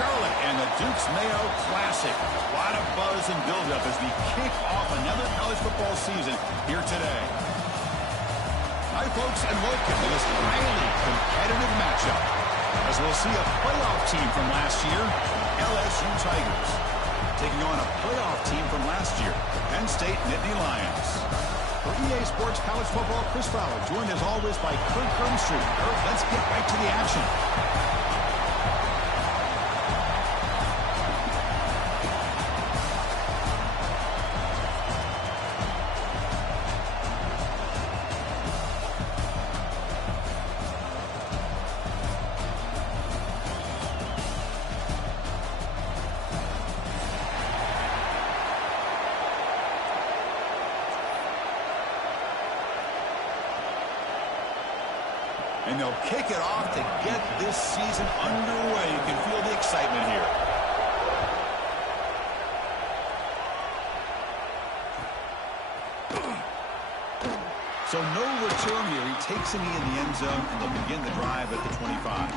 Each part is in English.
Charlotte and the Duke's Mayo Classic. A lot of buzz and buildup as we kick off another college football season here today. Hi, folks, and welcome to this highly competitive matchup, as we'll see a playoff team from last year, LSU Tigers, taking on a playoff team from last year, Penn State Nittany Lions. For EA Sports College Football, Chris Fowler, joined as always by Kurt Grimstreet. Kurt, let's get right to the action. And they'll kick it off to get this season underway. You can feel the excitement here. So no return here. He takes a knee in the end zone, and they'll begin the drive at the 25.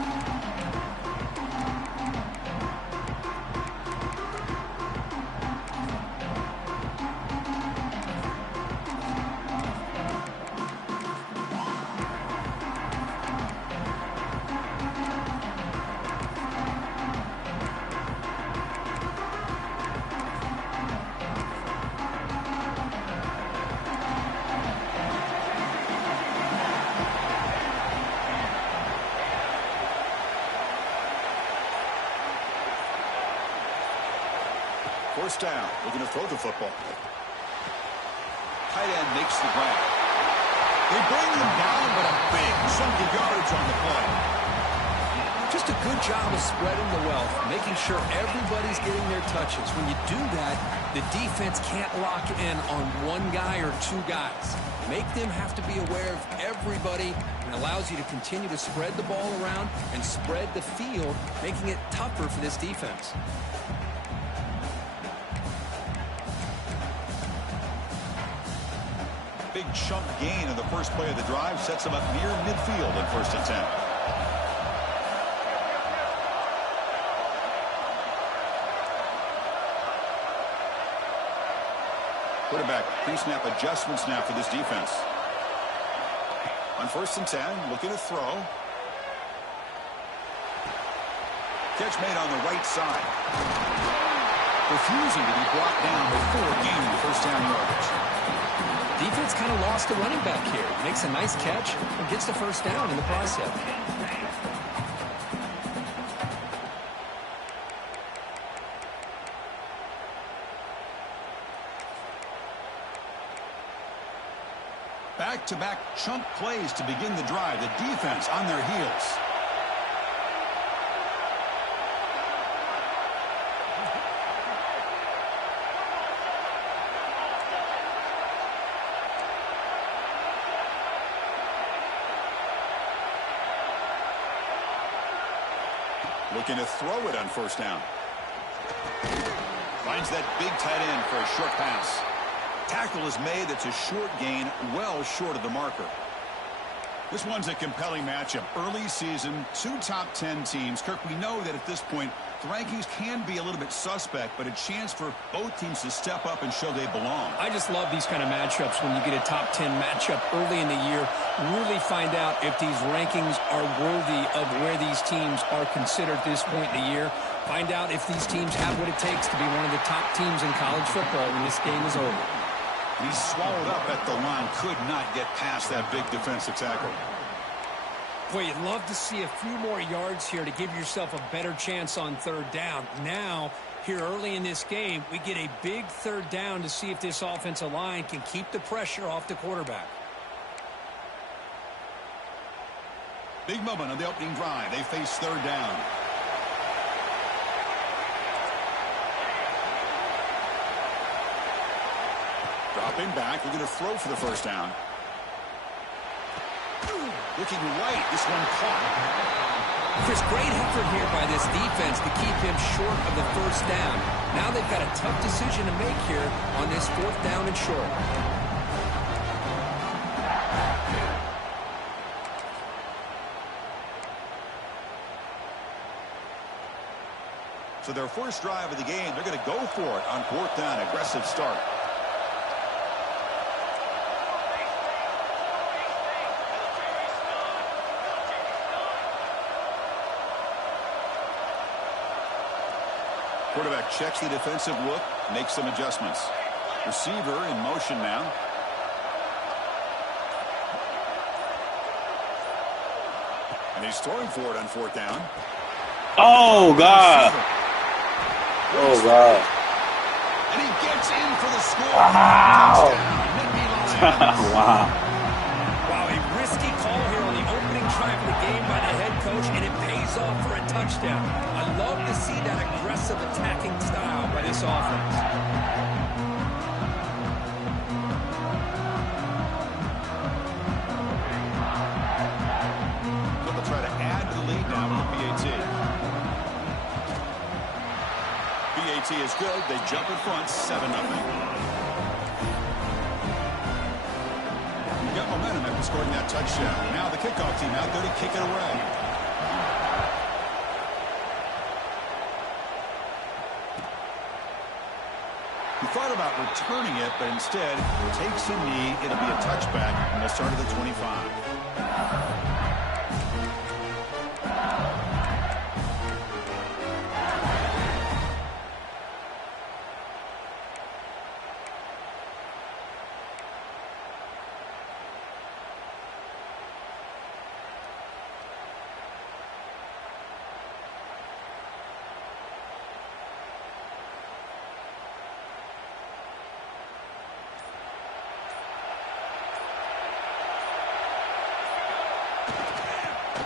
First down, looking to throw the football. Tight end makes the grab. They bring him down, but a big chunk of yardage on the play. Just a good job of spreading the wealth, making sure everybody's getting their touches. When you do that, the defense can't lock in on one guy or two guys. Make them have to be aware of everybody, and allows you to continue to spread the ball around and spread the field, making it tougher for this defense. Big chunk gain in the first play of the drive sets him up near midfield in 1st and 10. Quarterback pre-snap adjustments now for this defense. On 1st and 10, looking to throw. Catch made on the right side. Refusing to be brought down before gaining first down yardage. Defense kind of lost the running back here. Makes a nice catch and gets the first down in the process. Back-to-back chunk plays to begin the drive. The defense on their heels. Looking to throw it on 1st down. Finds that big tight end for a short pass. Tackle is made. It's a short gain, well short of the marker. This one's a compelling matchup. Early season, 2 top 10 teams. Kirk, we know that at this point, the rankings can be a little bit suspect, but a chance for both teams to step up and show they belong. I just love these kind of matchups when you get a top 10 matchup early in the year. Really find out if these rankings are worthy of where these teams are considered at this point in the year. Find out if these teams have what it takes to be one of the top teams in college football when this game is over. He's swallowed up at the line. Could not get past that big defensive tackle. Boy, you'd love to see a few more yards here to give yourself a better chance on 3rd down. Now, here early in this game, we get a big 3rd down to see if this offensive line can keep the pressure off the quarterback. Big moment on the opening drive. They face 3rd down. Dropping back. We're going to throw for the first down. Looking right. This one caught. Chris, great effort here by this defense to keep him short of the first down. Now they've got a tough decision to make here on this 4th down and short. So their first drive of the game, they're going to go for it on 4th down. Aggressive start. Quarterback checks the defensive look, makes some adjustments. Receiver in motion now. And he's throwing for it on 4th down. Oh, God. Oh, God. And he gets in for the score. Wow. Wow, a risky call here on the opening drive of the game by the head coach, and it pays off for a touchdown. I love to see that aggressive attacking style by this offense. So they'll try to add to the lead now with the PAT. PAT is good. They jump in front, 7-0. Got momentum after scoring that touchdown. Now the kickoff team out there to kick it away. He thought about returning it, but instead takes a knee. It'll be a touchback, and they'll start at the 25.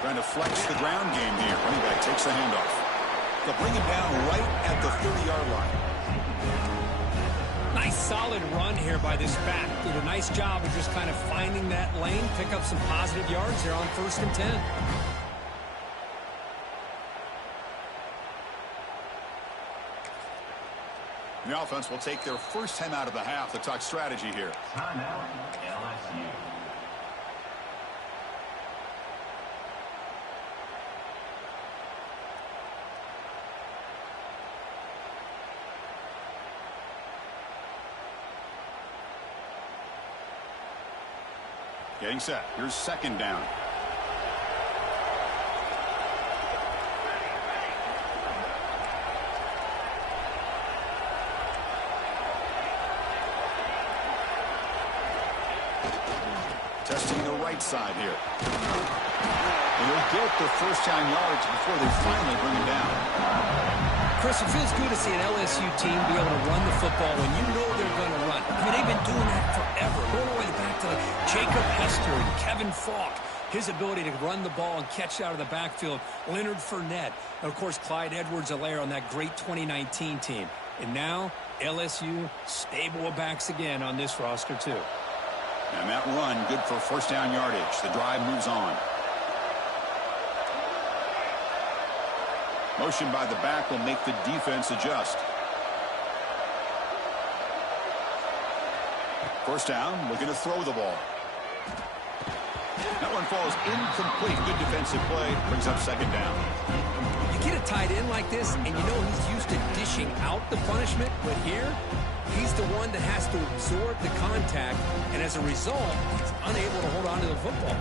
Trying to flex the ground game here. Running back takes the handoff. They'll bring him down right at the 30-yard line. Nice solid run here by this back. Did a nice job of just kind of finding that lane, pick up some positive yards here on 1st and 10. The offense will take their first time out of the half to talk strategy here. Timeout, LSU. Getting set. Here's 2nd down. Testing the right side here. And he'll get the first down yards before they finally bring him down. Chris, it feels good to see an LSU team be able to run the football when you know they're going to run. I mean, they've been doing that forever. Going all the way back to like Jacob Hester and Kevin Falk. His ability to run the ball and catch out of the backfield. Leonard Fournette. And, of course, Clyde Edwards-Helaire on that great 2019 team. And now, LSU stable of backs again on this roster, too. And that run, good for first down yardage. The drive moves on. Motion by the back will make the defense adjust. First down, looking to throw the ball. That one falls incomplete. Good defensive play. Brings up 2nd down. You get a tight end like this, and you know he's used to dishing out the punishment, but here, he's the one that has to absorb the contact, and as a result, he's unable to hold on to the football.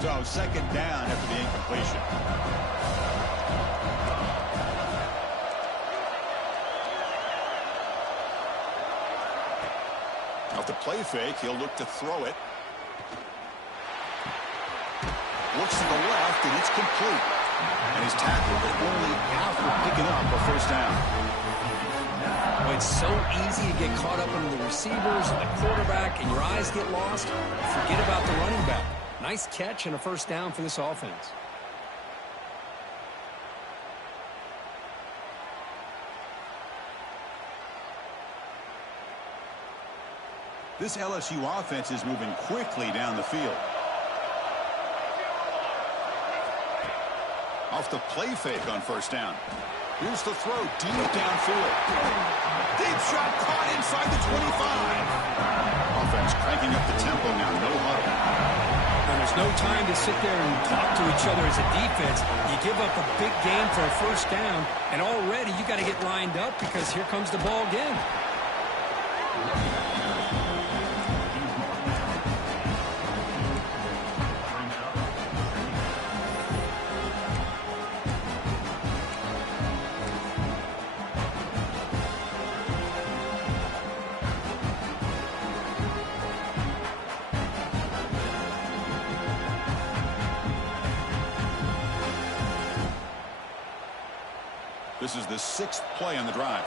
So 2nd down after the incompletion. Off the play fake, he'll look to throw it. Looks to the left, and it's complete. And he's tackled, but only after picking up a first down. Well, it's so easy to get caught up in the receivers and the quarterback, and your eyes get lost. Forget about the running back. Nice catch and a first down for this offense. This LSU offense is moving quickly down the field. Off the play fake on first down. Here's the throw deep downfield. Deep shot caught inside the 25. Offense cranking up the tempo now. No huddle. And there's no time to sit there and talk to each other as a defense. You give up a big gain for a first down, and already you got to get lined up because here comes the ball again. This is the 6th play on the drive.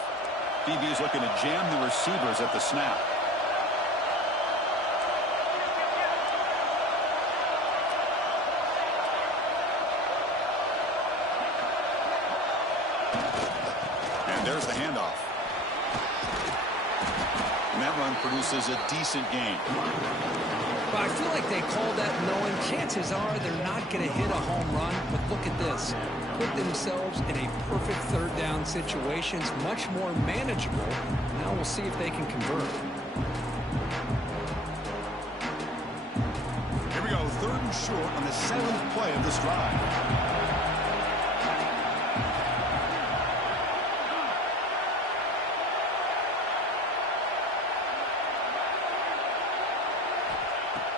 DB is looking to jam the receivers at the snap. And there's the handoff. And that run produces a decent gain. But I feel like they called that knowing chances are they're not going to hit a home run. But look at this. Put themselves in a perfect third down situation. It's much more manageable. Now we'll see if they can convert. Here we go, 3rd and short on the 7th play of this drive.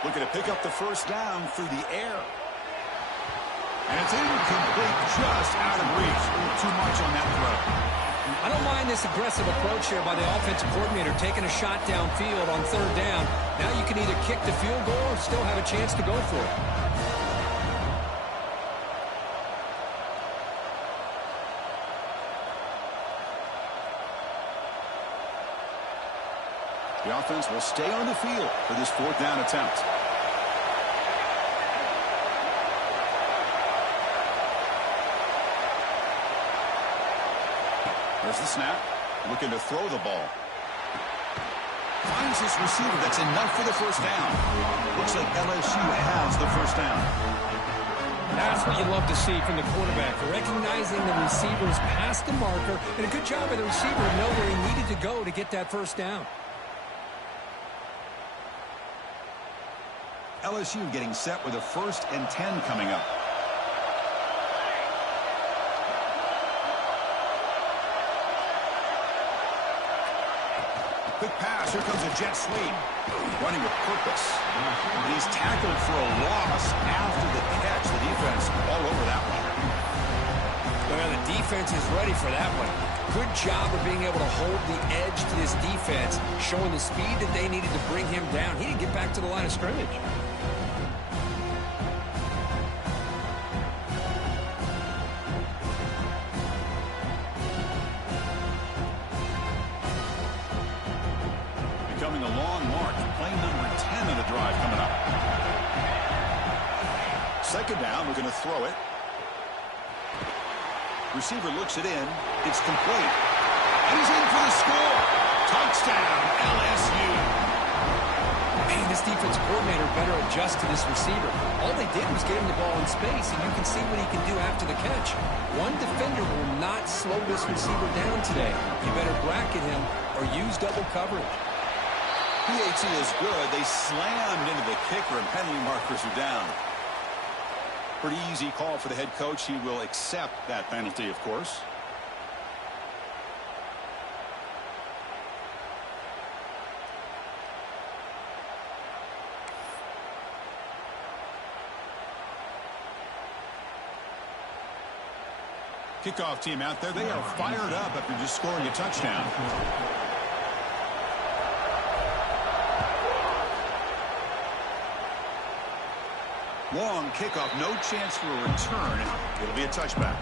Looking to pick up the first down through the air. And it's incomplete, just out of reach. Too much on that throw. I don't mind this aggressive approach here by the offensive coordinator, taking a shot downfield on 3rd down. Now you can either kick the field goal or still have a chance to go for it. The offense will stay on the field for this 4th down attempt. There's the snap. Looking to throw the ball. Finds his receiver. That's enough for the first down. Looks like LSU has the first down. That's what you love to see from the quarterback. Recognizing the receiver's past the marker. And a good job by the receiver to know where he needed to go to get that first down. LSU getting set with a 1st and 10 coming up. Quick pass. Here comes a jet sweep. Running with purpose. And he's tackled for a loss after the catch. The defense all over that one. Well, the defense is ready for that one. Good job of being able to hold the edge to this defense, showing the speed that they needed to bring him down. He didn't get back to the line of scrimmage. Becoming a long march. Play number 10 of the drive coming up. 2nd down. We're going to throw it. Receiver looks it in. It's complete. And he's in for the score. Touchdown, LSU. Man, this defense coordinator better adjust to this receiver. All they did was get him the ball in space, and you can see what he can do after the catch. One defender will not slow this receiver down today. You better bracket him or use double coverage. PAT is good. They slammed into the kicker, and penalty markers are down. Pretty easy call for the head coach. He will accept that penalty, of course. Kickoff team out there. They are fired up after just scoring a touchdown. Long kickoff, no chance for a return. It'll be a touchback.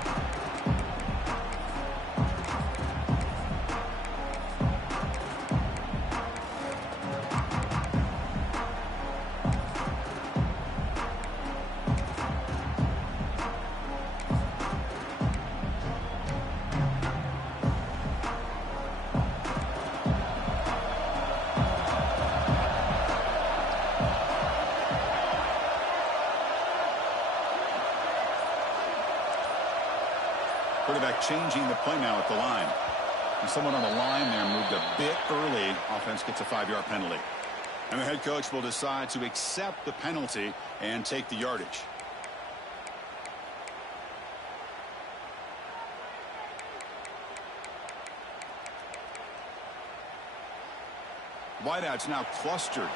Quarterback changing the play now at the line. And someone on the line there moved a bit early. Offense gets a 5-yard penalty. And the head coach will decide to accept the penalty and take the yardage. Wideouts now clustered.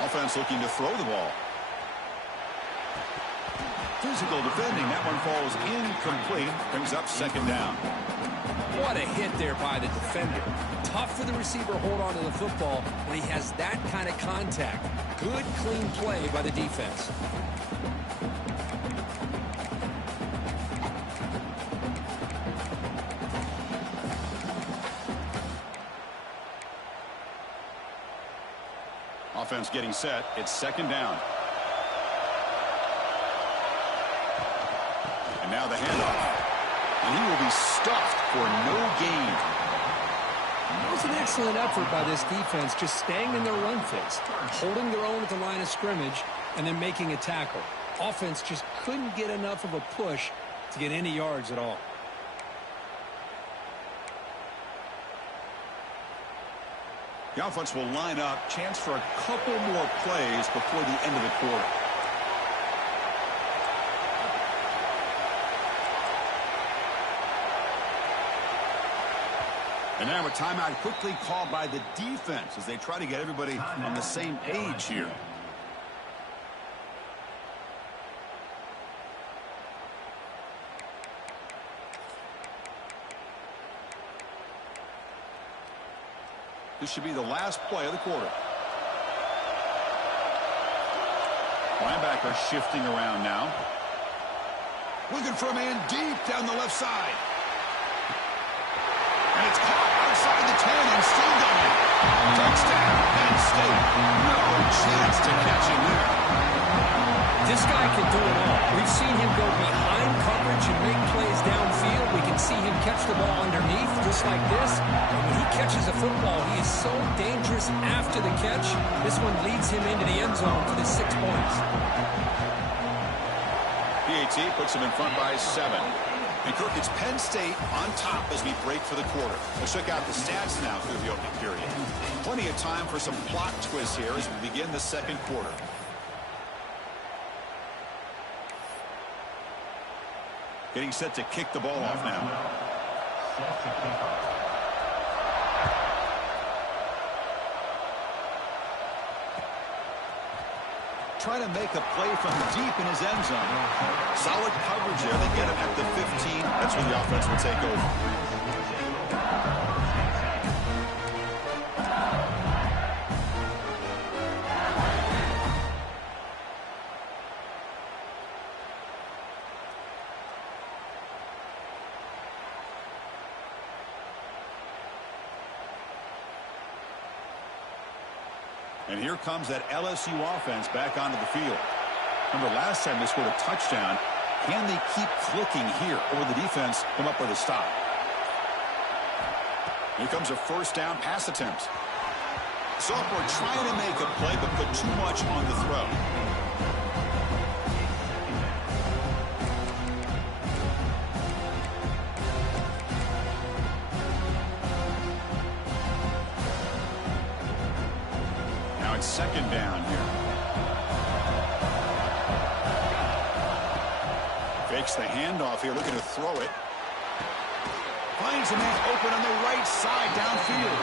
Offense looking to throw the ball. Physical defending. That one falls incomplete. Brings up second down. What a hit there by the defender. Tough for the receiver to hold on to the football when he has that kind of contact. Good, clean play by the defense. Offense getting set. It's second down. And now the handoff. And he will be stuffed for no gain. That was an excellent effort by this defense, just staying in their run fix, holding their own at the line of scrimmage, and then making a tackle. Offense just couldn't get enough of a push to get any yards at all. The offense will line up. Chance for a couple more plays before the end of the quarter. And now a timeout quickly called by the defense as they try to get everybody on the same page here. This should be the last play of the quarter. Linebacker shifting around now. Looking for a man deep down the left side. And it's caught outside the 10 and still going. Touchdown, Penn State. No chance to catch him there. This guy can do it all. We've seen him go behind coverage and make plays downfield. We can see him catch the ball underneath just like this. And when he catches a football, he is so dangerous after the catch. This one leads him into the end zone for the 6 points. PAT puts him in front by 7. And Kirk, it's Penn State on top as we break for the quarter. Let's check out the stats now through the opening period. Plenty of time for some plot twists here as we begin the second quarter. Getting set to kick the ball off now. Trying to make a play from deep in his end zone. Solid coverage there. They get him at the 15. That's when the offense will take over. And here comes that LSU offense back onto the field. Remember last time they scored a touchdown. Can they keep clicking here, or will the defense come up with a stop? Here comes a first down pass attempt. Sophomore trying to make a play, but put too much on the throw. Second down here. Fakes the handoff here, looking to throw it. Finds a man open on the right side downfield.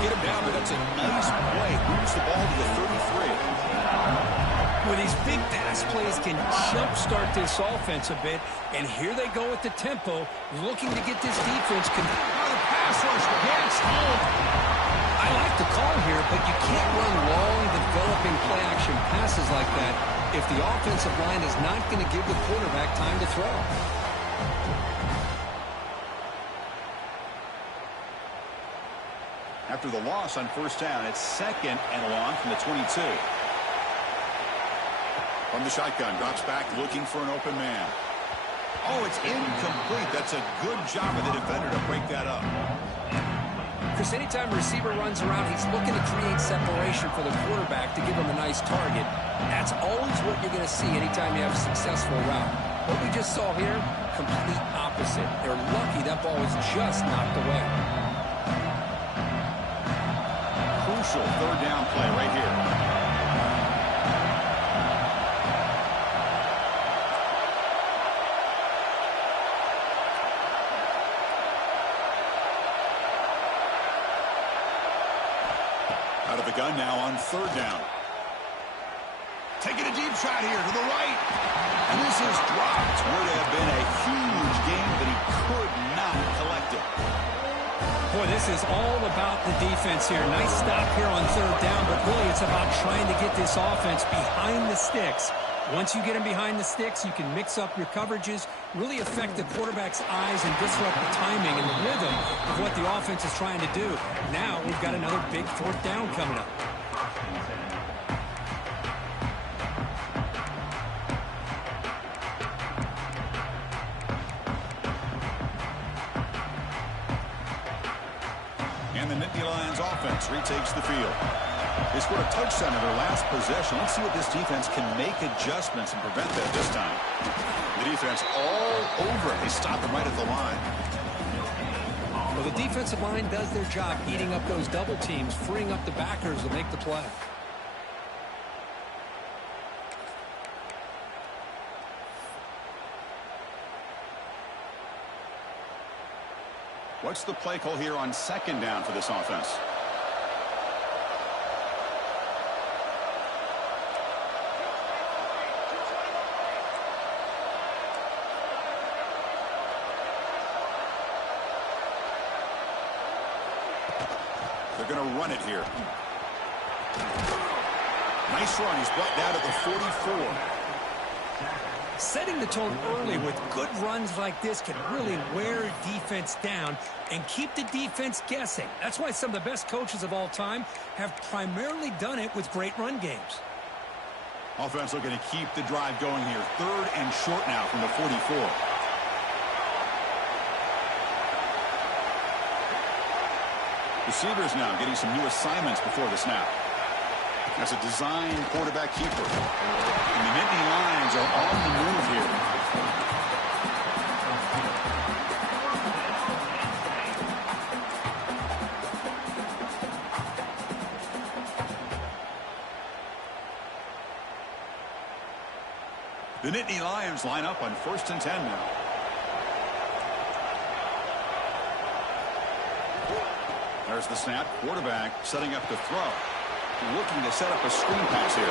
Get him down, but that's a nice play. Moves the ball to the 33. Well, these big pass plays can jumpstart this offense a bit, and here they go at the tempo, looking to get this defense. The pass rush gets home. I like the call here, but you can't run long, developing play-action passes like that if the offensive line is not going to give the quarterback time to throw. After the loss on first down, it's second and long from the 22. From the shotgun, drops back looking for an open man. Oh, it's incomplete. That's a good job of the defender to break that up. Chris, anytime a receiver runs around, he's looking to create separation for the quarterback to give him a nice target. That's always what you're going to see anytime you have a successful route. What we just saw here, complete opposite. They're lucky that ball was just knocked away. Crucial third down play right here. Out of the gun now on third down. Taking a deep shot here to the right. And this is dropped. Would have been a huge game, but he could not collect it. Boy, this is all about the defense here. Nice stop here on third down, but really it's about trying to get this offense behind the sticks. Once you get them behind the sticks, you can mix up your coverages, really affect the quarterback's eyes and disrupt the timing and the rhythm of what the offense is trying to do. Now we've got another big fourth down coming up. And the Nittany Lions offense retakes the field. They scored a touchdown in their last possession. Let's see what this defense can make adjustments and prevent that this time. The defense all over it. They stop them right at the line. Well, the defensive line does their job eating up those double teams, freeing up the backers to make the play. What's the play call here on second down for this offense? They're going to run it here. Nice run. He's brought down at the 44. Setting the tone early with good runs like this can really wear a defense down and keep the defense guessing. That's why some of the best coaches of all time have primarily done it with great run games. Offense looking to keep the drive going here. Third and short now from the 44. Receivers now getting some new assignments before the snap. That's a design quarterback keeper. And the Nittany Lions are on the move here. The Nittany Lions line up on 1st and 10 now. There's the snap. Quarterback setting up to throw. Looking to set up a screen pass here.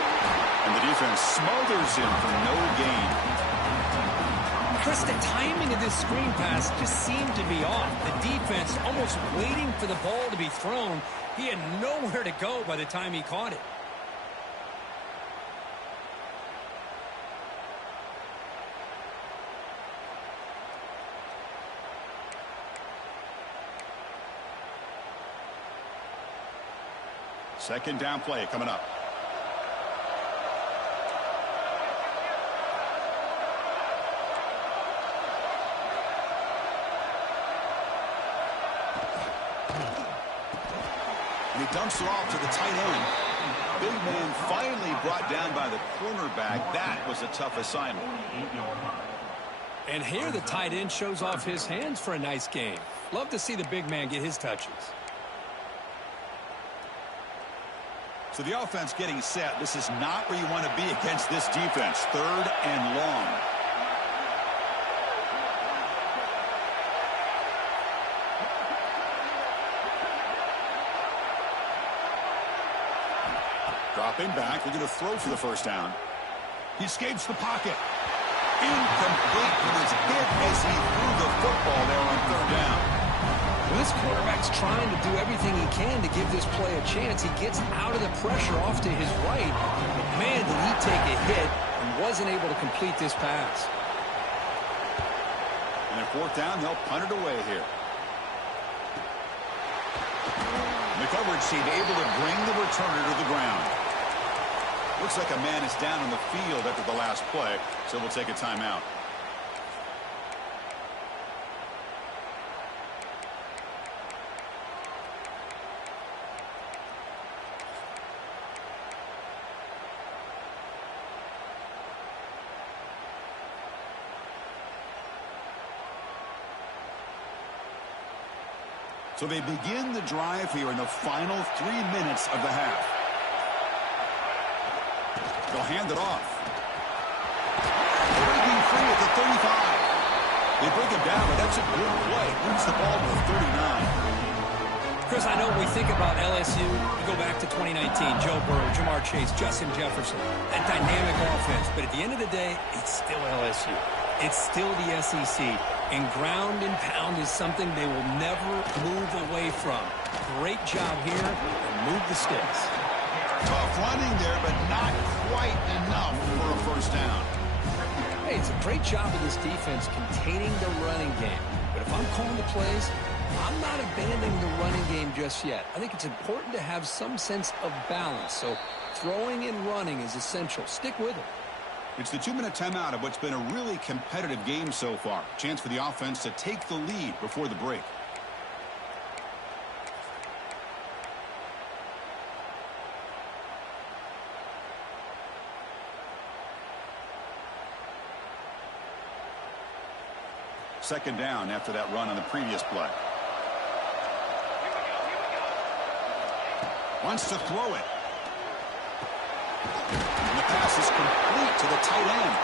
And the defense smothers him for no gain. Chris, the timing of this screen pass just seemed to be off. The defense almost waiting for the ball to be thrown. He had nowhere to go by the time he caught it. Second down play coming up. And he dumps it off to the tight end. Big man finally brought down by the cornerback. That was a tough assignment. And here the tight end shows off his hands for a nice game. Love to see the big man get his touches. So the offense getting set. This is not where you want to be against this defense. Third and long. Dropping back. Looking to throw for the first down. He escapes the pocket. Incomplete. He was hit as he threw the football there on third down. Well, this quarterback's trying to do everything he can to give this play a chance. He gets out of the pressure off to his right. But man, did he take a hit and wasn't able to complete this pass. And at fourth down, they'll punt it away here. The coverage team able to bring the returner to the ground. Looks like a man is down on the field after the last play, so we'll take a timeout. So they begin the drive here in the final 3 minutes of the half. They'll hand it off. Breaking free at the 35. They break him down, but that's a good play. Moves the ball to the 39. Chris, I know when we think about LSU, we go back to 2019, Joe Burrow, Jamar Chase, Justin Jefferson, that dynamic offense. But at the end of the day, it's still LSU. It's still the SEC. And ground and pound is something they will never move away from. Great job here, and move the sticks. Tough running there, but not quite enough for a first down. Hey, it's a great job of this defense containing the running game. But if I'm calling the plays, I'm not abandoning the running game just yet. I think it's important to have some sense of balance. So throwing and running is essential. Stick with it. It's the 2-minute timeout of what's been a really competitive game so far. Chance for the offense to take the lead before the break. Second down after that run on the previous play. Wants to throw it. And the pass is complete to the tight end.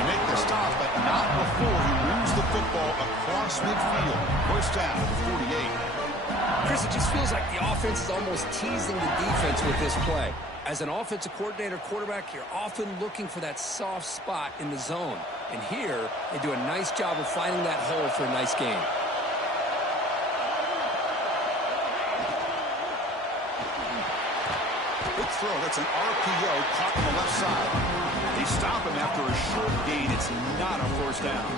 And make the stop, but not before he moves the football across midfield. First down at the 48. Chris, it just feels like the offense is almost teasing the defense with this play. As an offensive coordinator, quarterback, you're often looking for that soft spot in the zone. And here, they do a nice job of finding that hole for a nice gain. Good throw. That's an RPO caught on the left side. They stop him after a short gain. It's not a first down.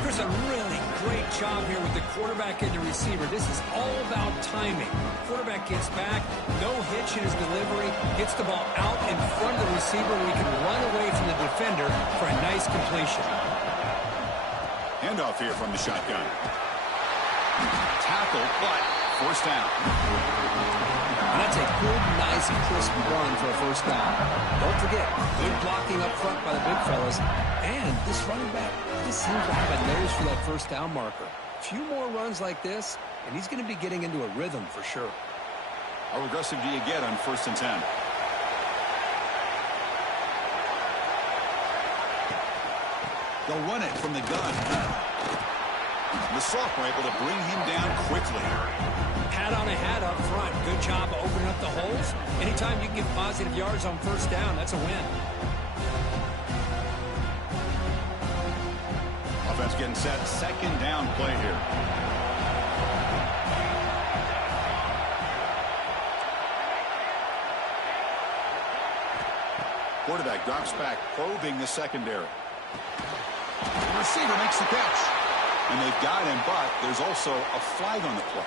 Chris, a really great job here with the quarterback and the receiver. This is all about timing. Quarterback gets back, no hitch in his delivery, gets the ball out in front of the receiver where he can run away from the defender for a nice completion. Handoff here from the shotgun. Tackle, but first down. And that's a good, nice, crisp run for a first down. Don't forget, good blocking up front by the big fellas. And this running back just seems to have a nose for that first down marker. A few more runs like this, and he's going to be getting into a rhythm for sure. How aggressive do you get on 1st and 10? They'll run it from the gun. The sophomore able to bring him down quickly. Hat on a hat up front. Good job of opening up the holes. Anytime you can get positive yards on first down, that's a win. Offense getting set. Second down play here. Quarterback drops back, probing the secondary. The receiver makes the catch. And they've got him, but there's also a flag on the play.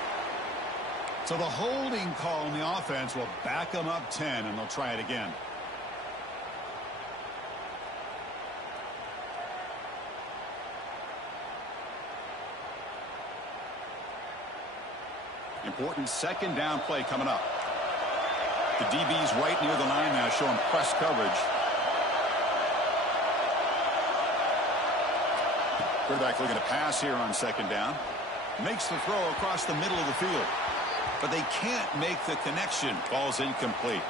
So the holding call on the offense will back them up 10, and they'll try it again. Important second down play coming up. The DB's right near the line now, showing press coverage. Quarterback looking to pass here on second down. Makes the throw across the middle of the field. But they can't make the connection. Ball's incomplete.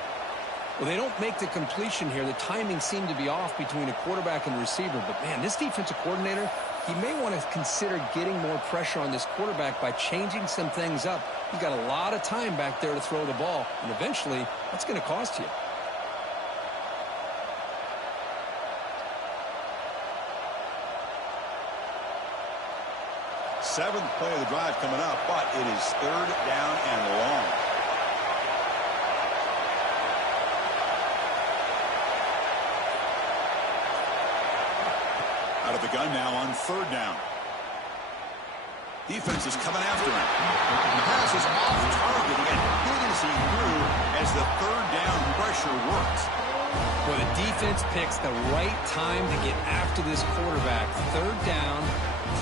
Well, they don't make the completion here. The timing seemed to be off between a quarterback and receiver. But, man, this defensive coordinator, he may want to consider getting more pressure on this quarterback by changing some things up. He's got a lot of time back there to throw the ball. And eventually, that's going to cost you. Seventh play of the drive coming up, but it is third down and long. Out of the gun now on third down. Defense is coming after him. The pass is off target. He got hit as he threw as the third down pressure works. Well, the defense picks the right time to get after this quarterback. Third down.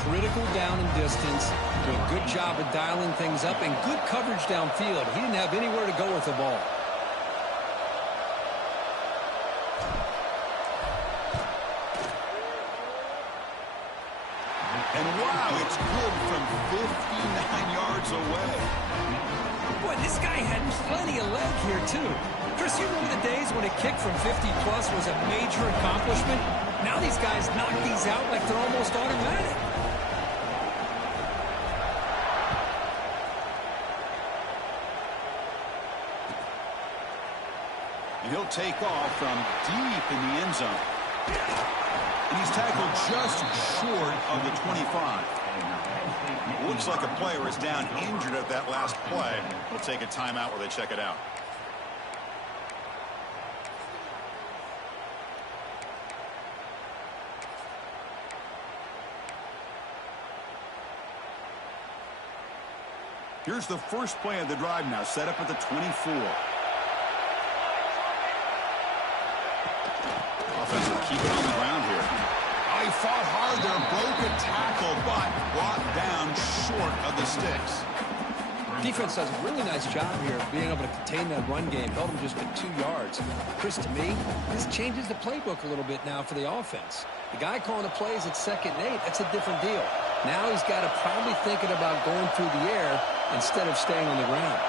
Critical down and distance. Do a good job of dialing things up and good coverage downfield. He didn't have anywhere to go with the ball. And wow, it's good from 59 yards yards away. Boy, this guy had plenty of leg here, too. Chris, you remember the days when a kick from 50-plus was a major accomplishment? Now these guys knock these out like they're almost automatic. And he'll take off from deep in the end zone. And he's tackled just short of the 25. Looks like a player is down injured at that last play. We'll take a timeout while they check it out. Here's the first play of the drive now, set up at the 24. Offense will keep it on the ground here. Oh, he fought hard there, broke a tackle, but brought down short of the sticks. Defense does a really nice job here of being able to contain that run game. Held him just at 2 yards. Chris, to me, this changes the playbook a little bit now for the offense. The guy calling the plays at 2nd and 8, that's a different deal. Now he's got to probably thinking about going through the air instead of staying on the ground.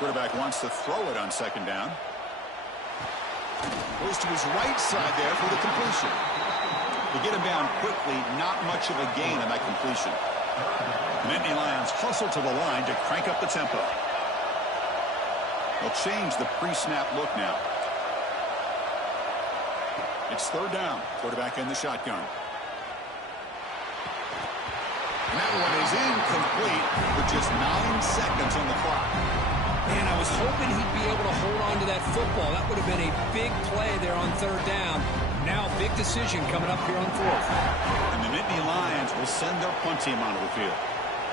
Quarterback wants to throw it on 2nd down. Goes to his right side there for the completion. They get him down quickly, not much of a gain on that completion. The Nittany Lions hustle to the line to crank up the tempo. They'll change the pre-snap look now. It's 3rd down. Quarterback in the shotgun. And that one is incomplete with just 9 seconds on the clock. Man, I was hoping he'd be able to hold on to that football. That would have been a big play there on 3rd down. Now, big decision coming up here on 4th. And the Nittany Lions will send their punt team onto the field.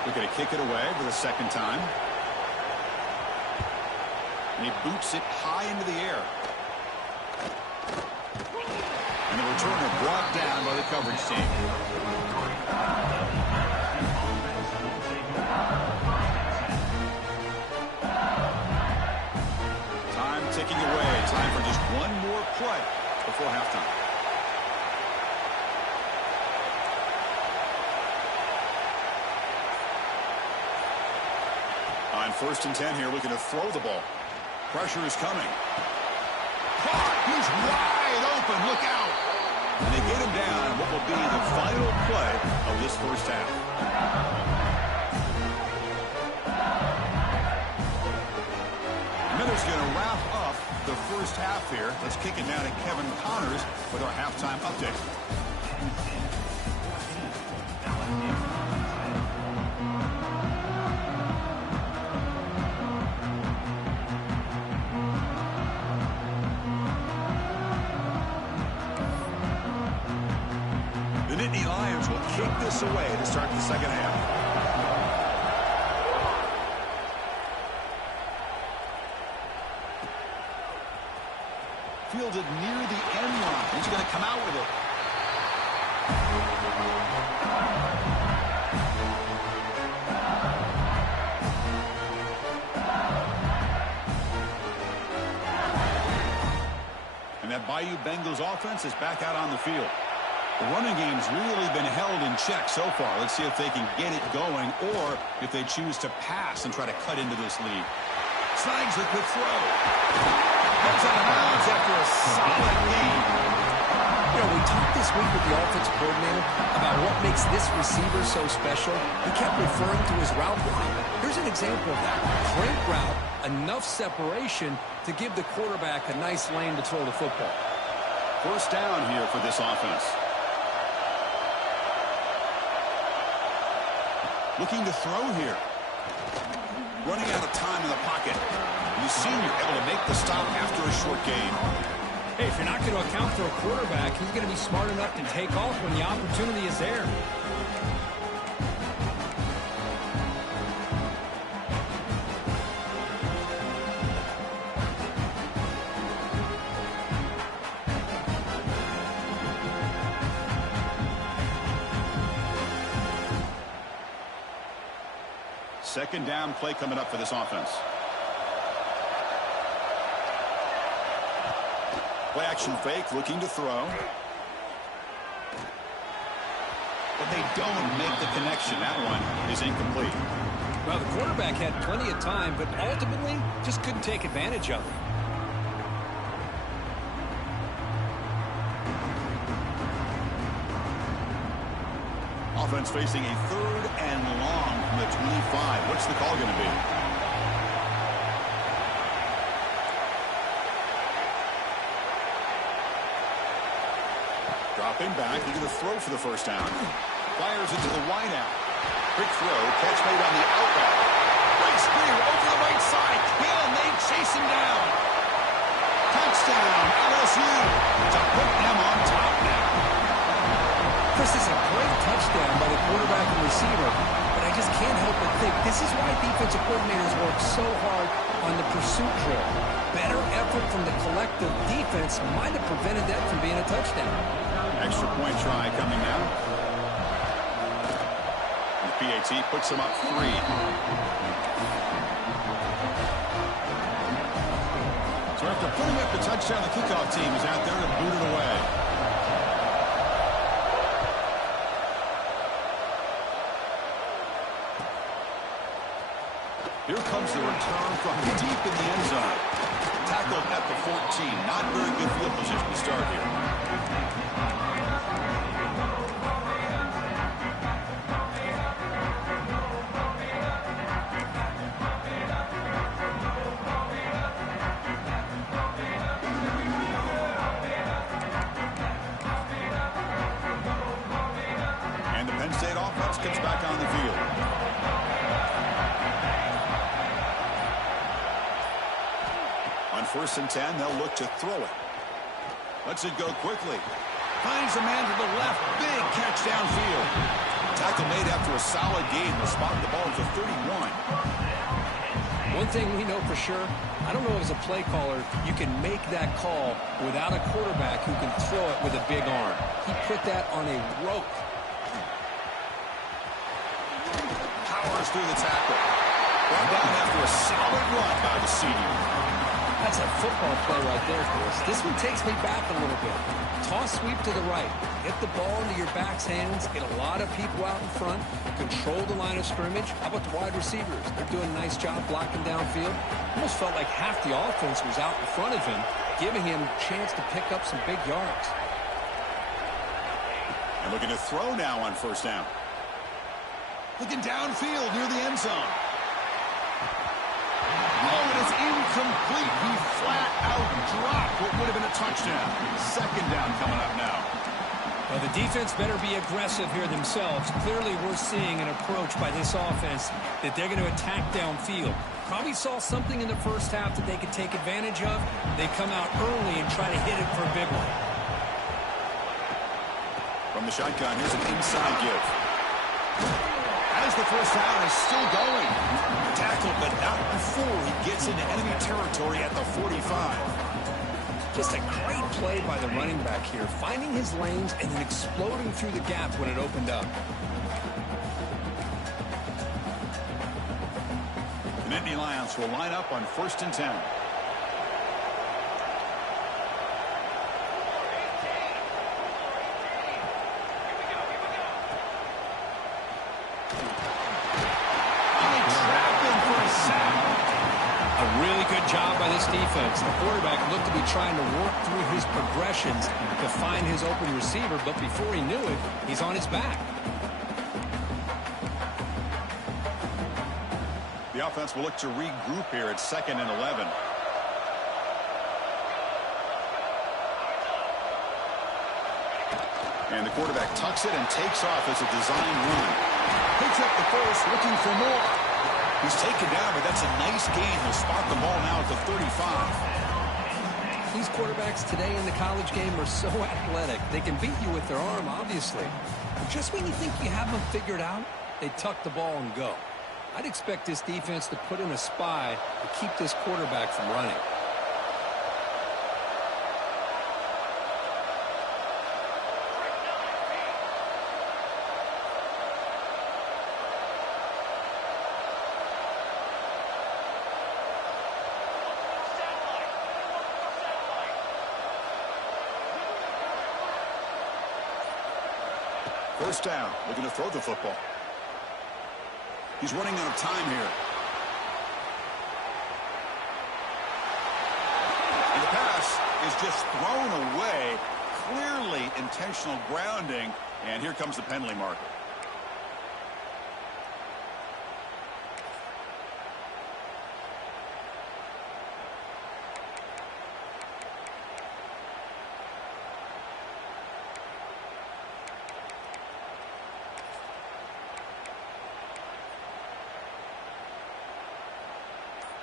They're going to kick it away for the 2nd time. And he boots it high into the air. And the returner brought down by the coverage team. Time ticking away. Time for just one more play before halftime. On 1st and 10 here, looking to throw the ball. Pressure is coming. He's wide open. Look out. And they get him down on what will be the final play of this first half. Miller's going to wrap up the first half here. Let's kick it down to Kevin Connors with our halftime update. The Nittany Lions will kick this away to start the second half. Fielded near the end line. He's going to come out with it. And that Bayou Bengals offense is back out on the field. The running game's really been held in check so far. Let's see if they can get it going or if they choose to pass and try to cut into this lead. Snags a quick throw. Comes out of bounds after a solid lead. You know, we talked this week with the offense coordinator about what makes this receiver so special. He kept referring to his route running. Here's an example of that. Great route, enough separation to give the quarterback a nice lane to throw the football. 1st down here for this offense. Looking to throw here. Running out of time in the pocket. The senior able to make the stop after a short gain. Hey, if you're not going to account for a quarterback, he's going to be smart enough to take off when the opportunity is there. Second down play coming up for this offense. Play action fake, looking to throw. But they don't make the connection. That one is incomplete. Well, the quarterback had plenty of time, but ultimately just couldn't take advantage of it. Offense facing a 3rd and long from the 25. What's the call going to be? Dropping back, he's going to throw for the first down. Fires it to the wideout. Quick throw, catch made on the out route. Breaks free over the right side. Hill, and they chase him down. Touchdown, LSU, to put them on top now. This is a great touchdown by the quarterback and receiver, but I just can't help but think this is why defensive coordinators work so hard on the pursuit drill. Better effort from the collective defense might have prevented that from being a touchdown. Extra point try coming now. The PAT puts them up 3. So after putting up the touchdown, the kickoff team is out there to boot it away. Here comes the return from deep in the end zone. Tackled at the 14. Not very good field position to start here. And the Penn State offense comes back on the field. On 1st and 10, they'll look to throw it. Lets it go quickly. Finds a man to the left. Big catch downfield. Tackle made after a solid gain. Will spot the ball to 31. One thing we know for sure, I don't know as a play caller, you can make that call without a quarterback who can throw it with a big arm. He put that on a rope. Powers through the tackle. Brought down after a solid run by the senior. That's a football play right there, Chris. This one takes me back a little bit. Toss sweep to the right. Get the ball into your back's hands. Get a lot of people out in front. Control the line of scrimmage. How about the wide receivers? They're doing a nice job blocking downfield. Almost felt like half the offense was out in front of him, giving him a chance to pick up some big yards. And looking to throw now on 1st down. Looking downfield near the end zone. Oh, it is incomplete. He flat out dropped what would have been a touchdown. 2nd down coming up now. Well, the defense better be aggressive here themselves. Clearly, we're seeing an approach by this offense that they're going to attack downfield. Probably saw something in the first half that they could take advantage of. They come out early and try to hit it for a big one. From the shotgun, here's an inside give. As the first down is still going. Tackled, but not before he gets into enemy territory at the 45. Just a great play by the running back here, finding his lanes and then exploding through the gap when it opened up. The Nittany Lions will line up on 1st and 10. Job by this defense. The quarterback looked to be trying to work through his progressions to find his open receiver, but before he knew it, he's on his back. The offense will look to regroup here at 2nd and 11. And the quarterback tucks it and takes off as a design run. Picks up the first, looking for more. He's taken down, but that's a nice gain. He'll spot the ball now at the 35. These quarterbacks today in the college game are so athletic. They can beat you with their arm, obviously. But just when you think you have them figured out, they tuck the ball and go. I'd expect this defense to put in a spy to keep this quarterback from running. First down, looking to throw the football. He's running out of time here. And the pass is just thrown away. Clearly intentional grounding. And here comes the penalty marker.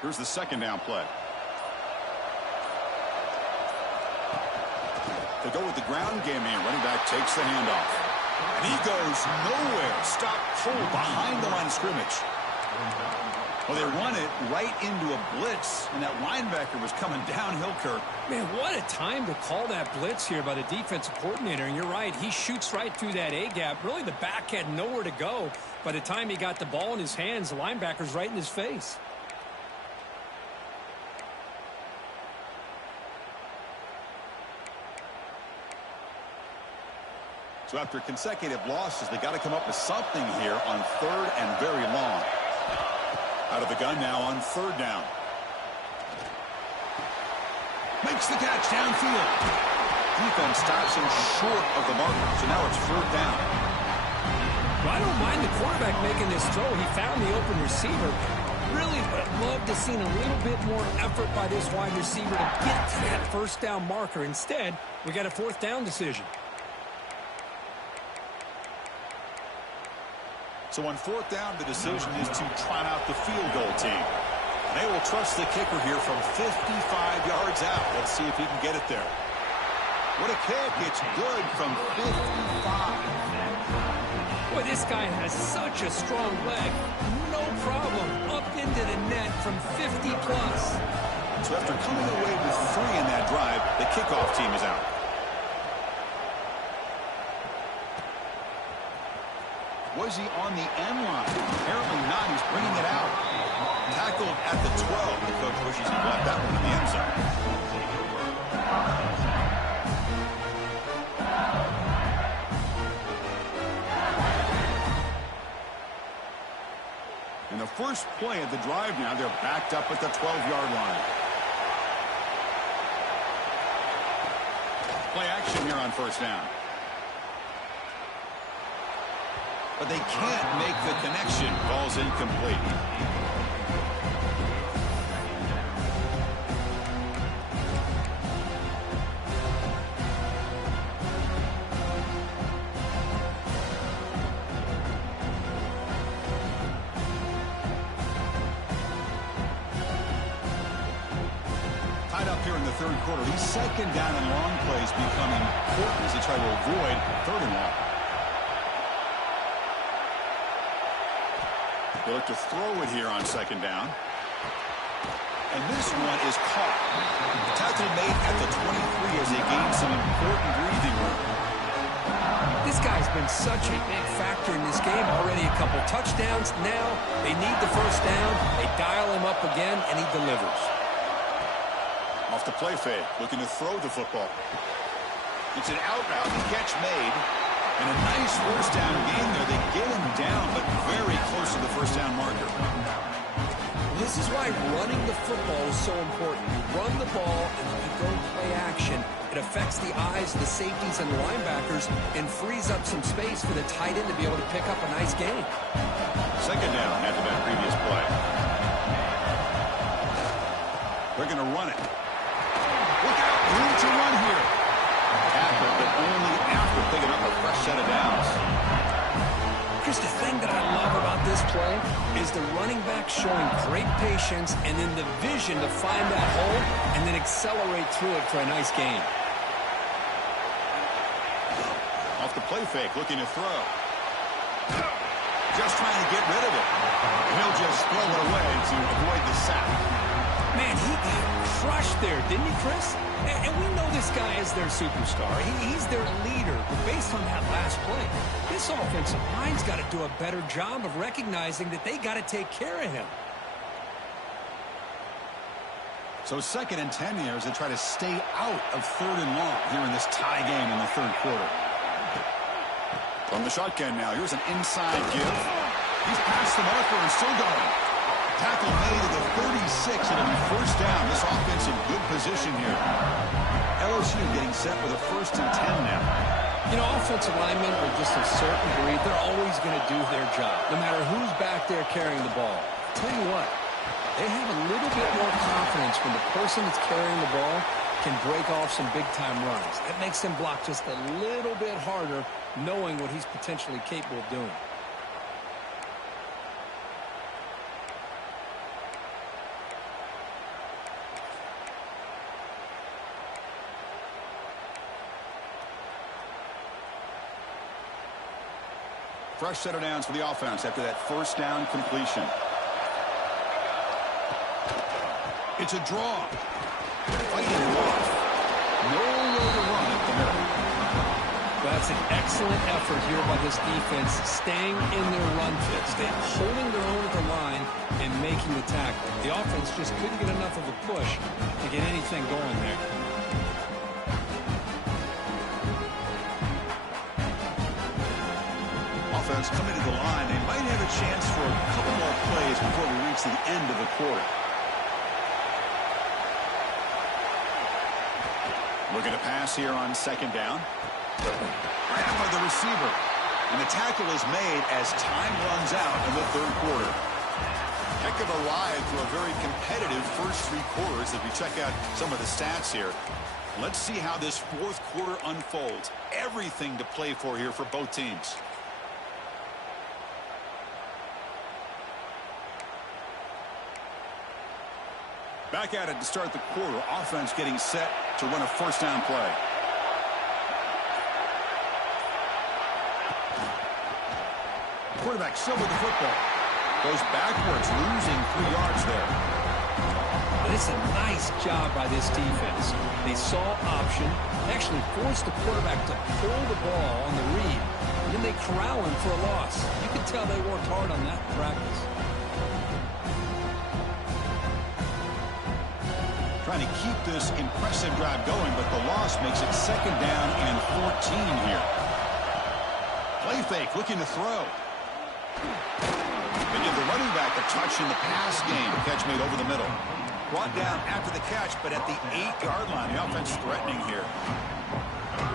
Here's the second down play. They go with the ground game here. Running back takes the handoff. And he goes nowhere. Stop cold behind the line of scrimmage. Well, they run it right into a blitz, and that linebacker was coming downhill, Kirk. Man, what a time to call that blitz here by the defensive coordinator. And you're right, he shoots right through that A-gap. Really, the back had nowhere to go. By the time he got the ball in his hands, the linebacker's right in his face. So after consecutive losses, they got to come up with something here on third and very long. Out of the gun now on third down. Makes the catch downfield. Defense stops him short of the marker, so now it's third down. Well, I don't mind the quarterback making this throw. He found the open receiver. Really would have loved to have seen a little bit more effort by this wide receiver to get to that first down marker. Instead, we got a fourth down decision. So on fourth down, the decision is to trot out the field goal team. They will trust the kicker here from 55 yards out. Let's see if he can get it there. What a kick. It's good from 55. Boy, this guy has such a strong leg. No problem. Up into the net from 50 plus. So after coming away with 3 in that drive, the kickoff team is out. Was he on the end line? Apparently not. He's bringing it out. Tackled at the 12. The coach wishes he left that one in the end zone. In the first play of the drive now, they're backed up at the 12-yard line. Play action here on first down. But they can't make the connection. Ball's incomplete. Tied up here in the third quarter. These second down and long plays become important as they try to avoid third and long. They look to throw it here on second down. And this one is caught. Tackle made at the 23 as they gain some important breathing room. This guy's been such a big factor in this game. Already a couple touchdowns. Now they need the first down. They dial him up again, and he delivers. Off the play fake, looking to throw the football. It's an out route, the catch made. And a nice first down gain there. They get him down, but very close to the first down marker. This is why running the football is so important. You run the ball, and when you go play action, it affects the eyes of the safeties and the linebackers and frees up some space for the tight end to be able to pick up a nice gain. Second down after that previous play. They're going to run it. Look out, room to run here. Tackle, but only after picking up a fresh set of downs. Chris, the thing that I love about this play is the running back showing great patience and then the vision to find that hole and then accelerate through it for a nice gain. Off the play fake, looking to throw. Just trying to get rid of it. He'll just throw it away to avoid the sack. Man, he got crushed there, didn't he, Chris? And we know this guy is their superstar. He's their leader. But based on that last play, this offensive line's got to do a better job of recognizing that they got to take care of him. So second and 10 here as they try to stay out of third and long here in this tie game in the third quarter. On the shotgun now, here's an inside give. He's past the marker and still going. Tackle made at the 36, and it'll be first down. This offense in good position here. LSU getting set with a 1st and 10 now. You know, offensive linemen are just a certain breed. They're always going to do their job, no matter who's back there carrying the ball. Tell you what, they have a little bit more confidence when the person that's carrying the ball can break off some big-time runs. That makes them block just a little bit harder, knowing what he's potentially capable of doing. Fresh set of downs for the offense after that 1st down completion. It's a draw. Fighting off. Nowhere to run at the middle. Well, that's an excellent effort here by this defense, staying in their run fit, holding their own at the line and making the tackle. The offense just couldn't get enough of a push to get anything going there. Offense coming to the line. They might have a chance for a couple more plays before we reach the end of the quarter. Looking to pass here on 2nd down. Ran by the receiver. And the tackle is made as time runs out in the 3rd quarter. Heck of a ride through a very competitive first 3 quarters as we check out some of the stats here. Let's see how this 4th quarter unfolds. Everything to play for here for both teams. Back at it to start the quarter. Offense getting set to run a 1st down play. Quarterback still with the football. Goes backwards, losing 3 yards there. But it's a nice job by this defense. They saw option, actually forced the quarterback to pull the ball on the read, and then they corral him for a loss. You can tell they worked hard on that in practice. Trying to keep this impressive drive going, but the loss makes it 2nd down and 14 here. Play fake, looking to throw. They give the running back a touch in the pass game. Catch made over the middle. Brought down after the catch, but at the 8-yard line. The offense threatening here.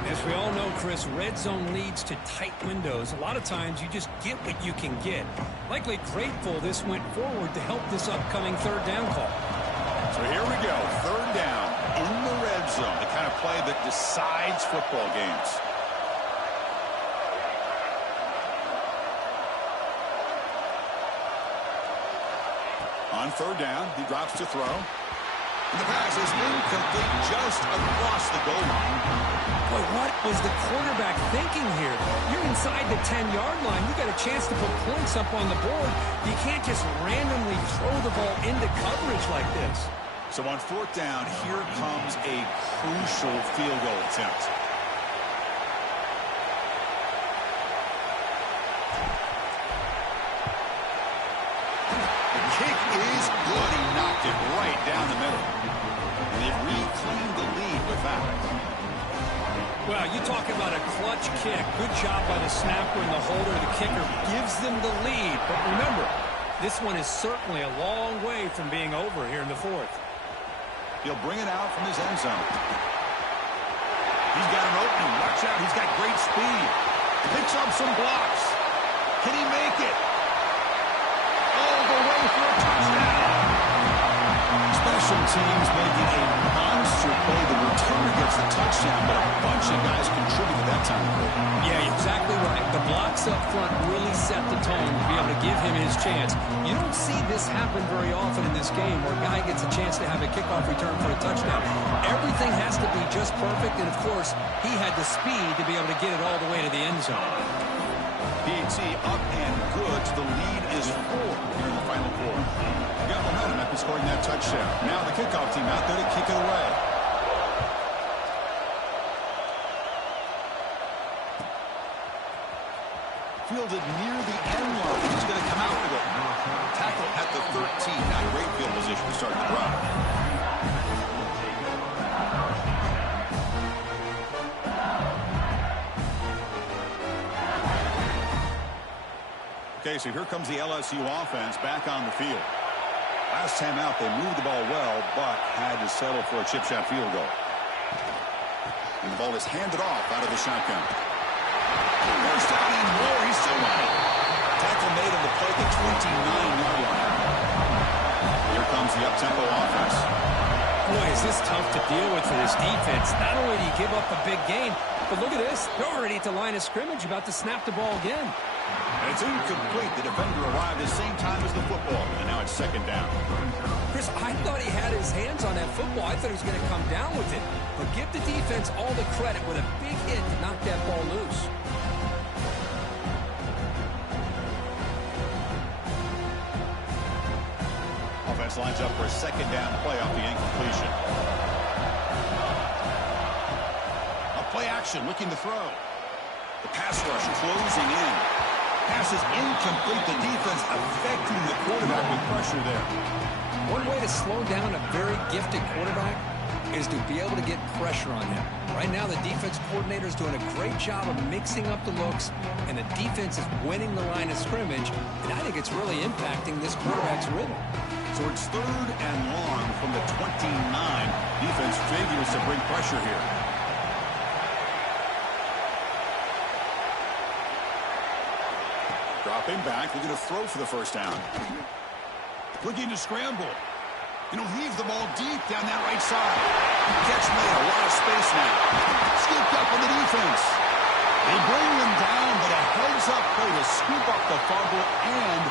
As we all know, Chris, red zone leads to tight windows. A lot of times you just get what you can get. Likely grateful this went forward to help this upcoming 3rd down call. So here we go, 3rd down in the red zone, the kind of play that decides football games. On 3rd down, he drops to throw. And the pass is incomplete just across the goal line. Boy, what was the quarterback thinking here? You're inside the 10-yard line. You got a chance to put points up on the board. You can't just randomly throw the ball into coverage like this. So on 4th down, here comes a crucial field goal attempt. The kick is good. He knocked it right down the middle. And they've reclaimed the lead with that. Well, you talk about a clutch kick. Good job by the snapper and the holder. The kicker gives them the lead. But remember, this one is certainly a long way from being over here in the 4th. He'll bring it out from his end zone. He's got an opening. Watch out. He's got great speed. Picks up some blocks. Can he make it? All the way for a touchdown. Special teams making a monster play. The returner gets the touchdown, but a bunch of guys contributed that time. Yeah, exactly right. The blocks up front really set the tone to be able to give him his chance. You don't see this happen very often in this game where a guy gets a chance to have a kickoff return for a touchdown. Everything has to be just perfect, and of course, he had the speed to be able to get it all the way to the end zone. PAT up and good. The lead is 4 here in the final quarter. Got momentum after scoring that touchdown. Now the kickoff team out there to kick it away. Fielded near the end line. He's going to come out with it. Tackle at the 13. Now great field position to start the drive. Okay, so here comes the LSU offense back on the field. Last time out, they moved the ball well, but had to settle for a chip shot field goal. And the ball is handed off out of the shotgun. First down and more. He's still running. Tackle made on the play at the 29-yard line. Here comes the up-tempo offense. Boy, is this tough to deal with for this defense. Not only do you give up a big gain, but look at this. They're already at the line of scrimmage, about to snap the ball again. And it's incomplete. The defender arrived at the same time as the football, and now it's second down. Chris, I thought he had his hands on that football. I thought he was going to come down with it. But give the defense all the credit with a big hit to knock that ball loose. Offense lines up for a second down play off the incompletion. A play action, looking to throw. The pass rush closing in. Pass is incomplete. The defense affecting the quarterback with pressure there. One way to slow down a very gifted quarterback is to be able to get pressure on him. Right now, the defense coordinator is doing a great job of mixing up the looks, and the defense is winning the line of scrimmage, and I think it's really impacting this quarterback's rhythm. So it's third and long from the 29. Defense figures to bring pressure here. Dropping back, looking to throw for the first down. Looking to scramble. And he'll heave the ball deep down that right side. Catch made, a lot of space now. Scooped up on the defense. They bring them down, but a heads-up play to scoop up the fumble and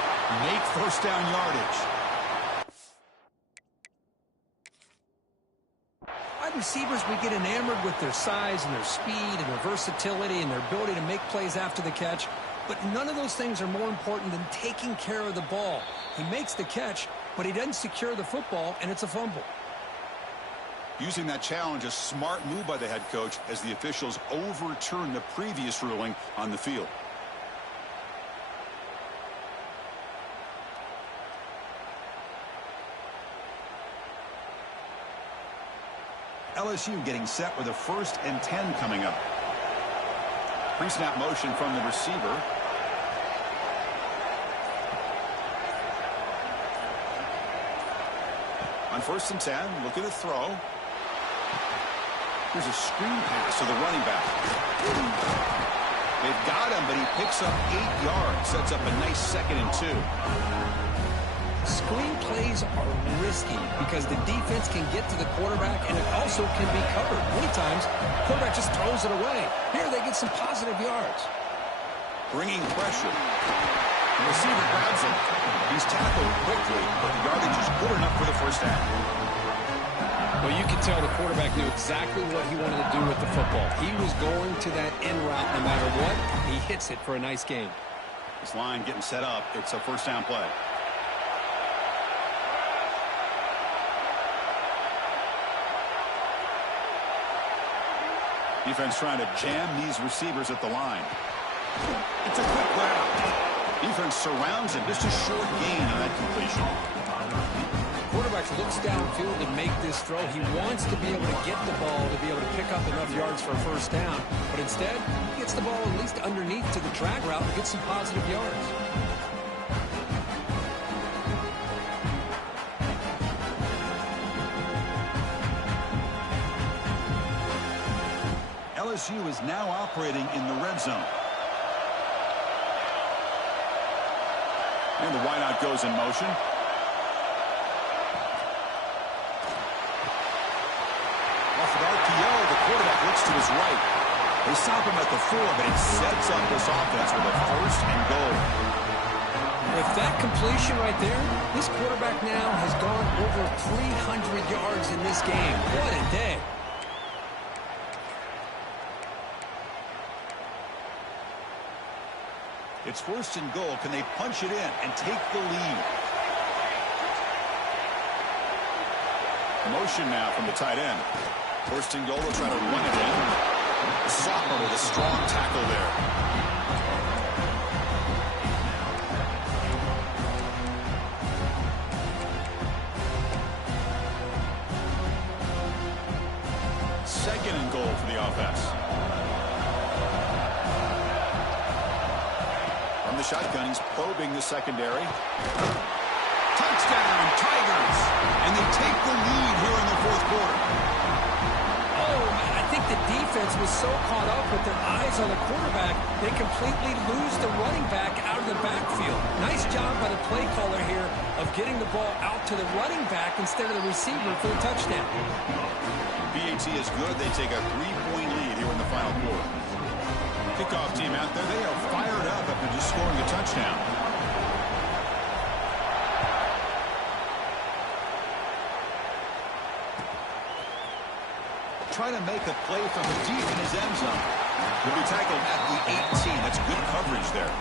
make first down yardage. Wide receivers, we get enamored with their size and their speed and their versatility and their ability to make plays after the catch. But none of those things are more important than taking care of the ball. He makes the catch, but he doesn't secure the football, and it's a fumble. Using that challenge, a smart move by the head coach as the officials overturn the previous ruling on the field. LSU getting set with a 1st and 10 coming up. Pre-snap motion from the receiver. On 1st and 10, looking to throw. Here's a screen pass to the running back. They've got him, but he picks up 8 yards. Sets up a nice 2nd and 2. Screen plays are risky because the defense can get to the quarterback, and it also can be covered. Many times, the quarterback just throws it away. Here, they get some positive yards. Bringing pressure. The receiver grabs him. He's tackled quickly, but the yardage is good enough for the first down. Well, you can tell the quarterback knew exactly what he wanted to do with the football. He was going to that in route no matter what. He hits it for a nice gain. This line getting set up. It's a first down play. Defense trying to jam these receivers at the line. It's a quick grab. Defense surrounds him. Just a short gain on that completion. Quarterback looks downfield to make this throw. He wants to be able to get the ball to be able to pick up enough yards for a first down. But instead, he gets the ball at least underneath to the drag route and gets some positive yards. LSU is now operating in the red zone. And the wideout goes in motion. Off of RPO, the quarterback looks to his right. They stop him at the 4, but it sets up this offense with a 1st and goal. With that completion right there, this quarterback now has gone over 300 yards in this game. What a day. It's 1st and goal. Can they punch it in and take the lead? Motion now from the tight end. 1st and goal, they'll try to run it in. Sopper with a strong tackle there. Second and goal for the offense. From the shotgun. He's probing the secondary. Touchdown, Tigers! And they take the lead here in the fourth quarter. Oh, man, I think the defense was so caught up with their eyes on the quarterback, they completely lose the running back out of the backfield. Nice job by the play caller here of getting the ball out to the running back instead of the receiver for the touchdown. PAT is good. They take a 3-point lead here in the final quarter. Kickoff team out there. They are fired up after just scoring a touchdown. Trying to make a play from the deep in his end zone. He'll be tackled at the 18. That's good coverage there.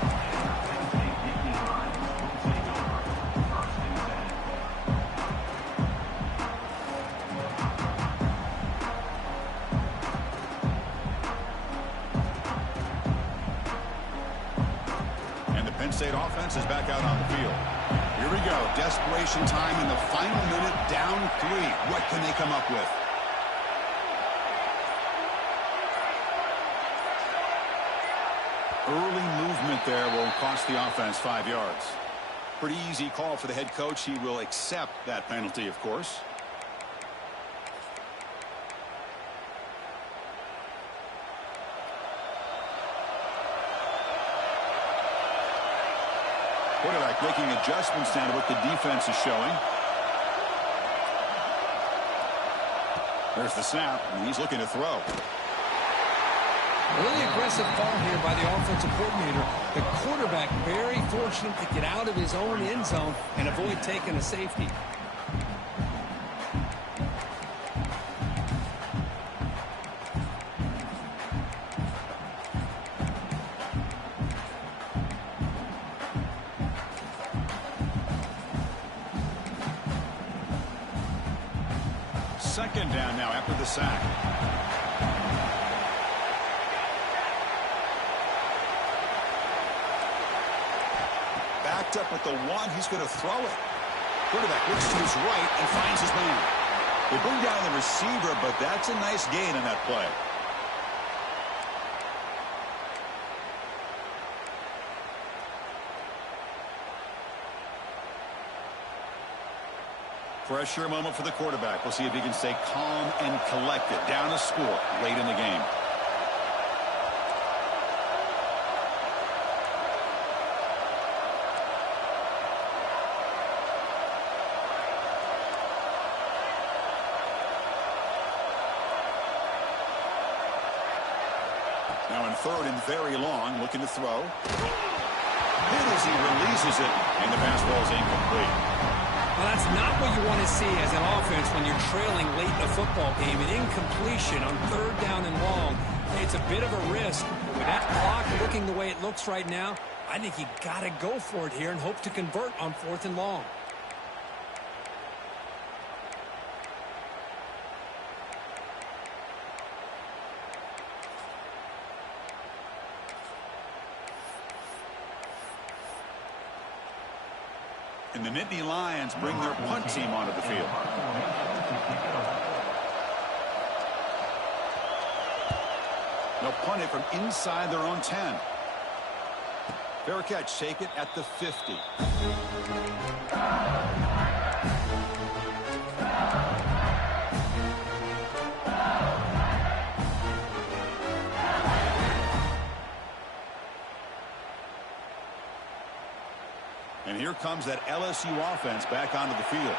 And the Penn State offense is back out on the field. Here we go. Desperation time in the final minute, down 3. What can they come up with? Early movement there will cost the offense 5 yards. Pretty easy call for the head coach. He will accept that penalty, of course. Quarterback making adjustments now to what the defense is showing. There's the snap, and he's looking to throw. Really aggressive call here by the offensive coordinator. The quarterback very fortunate to get out of his own end zone and avoid taking a safety. Second down now after the sack. Backed up at the 1. He's going to throw it. Quarterback looks to his right and finds his man. They bring down the receiver, but that's a nice gain on that play. Pressure moment for the quarterback. We'll see if he can stay calm and collected. Down a score late in the game. Now in third and very long, looking to throw. Hit as he releases it, and the pass ball is incomplete. Well, that's not what you want to see as an offense when you're trailing late in a football game. An incompletion on third down and long. It's a bit of a risk. With that clock looking the way it looks right now, I think you got to go for it here and hope to convert on fourth and long. And the Nittany Lions bring their punt team onto the field. They'll punt it from inside their own 10. Fair catch, take it at the 50. And here comes that LSU offense back onto the field.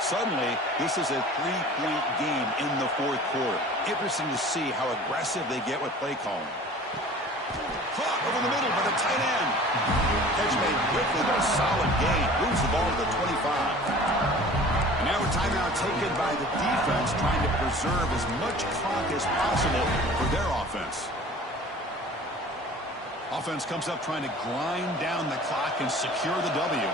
Suddenly, this is a 3-point game in the fourth quarter. Interesting to see how aggressive they get with play calling. Caught over the middle by the tight end. Catch made quickly, but a solid gain. Moves the ball to the 25. And now a timeout taken by the defense, trying to preserve as much clock as possible for their offense. Offense comes up trying to grind down the clock and secure the W.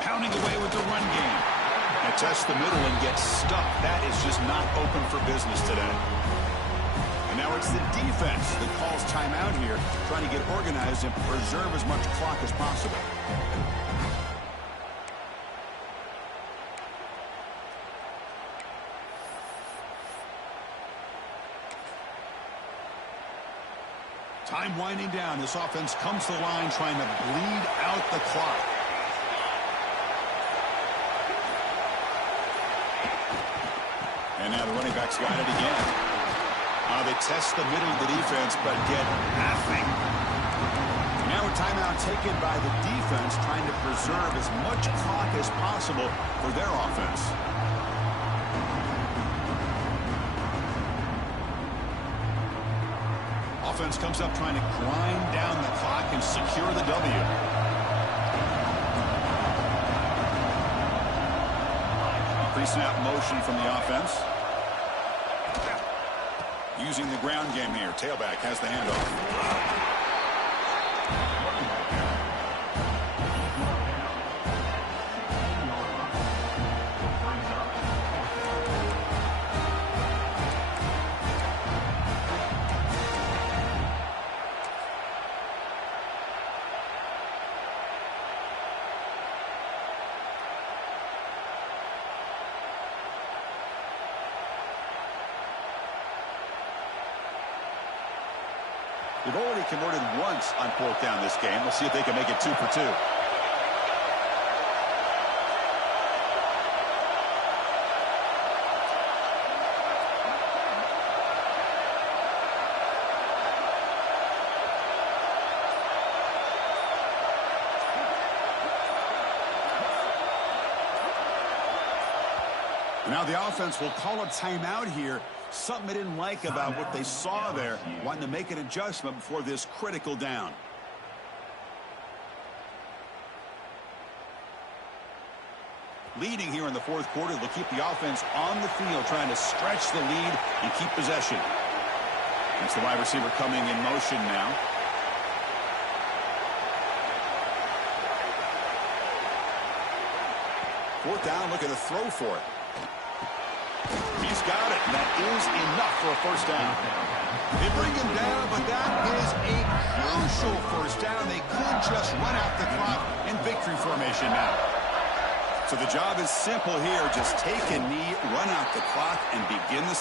Pounding away with the run game. And tests the middle and gets stuck. That is just not open for business today. And now it's the defense that calls timeout here, trying to get organized and preserve as much clock as possible. Time winding down. This offense comes to the line trying to bleed out the clock. And now the running back's got it again. They test the middle of the defense, but get nothing. Now a timeout taken by the defense, trying to preserve as much clock as possible for their offense. Offense comes up trying to grind down the clock and secure the W. Pre-snap motion from the offense. Using the ground game here. Tailback has the handoff. They've already converted once on fourth down this game. We'll see if they can make it 2 for 2. Now the offense will call a timeout here. Something they didn't like about what they saw there. Wanting to make an adjustment before this critical down. Leading here in the fourth quarter. They'll keep the offense on the field, trying to stretch the lead and keep possession. It's the wide receiver coming in motion now. Fourth down, looking to throw for it. He's got it, and that is enough for a first down. They bring him down, but that is a crucial first down. They could just run out the clock in victory formation now. So the job is simple here. Just take a knee, run out the clock, and begin the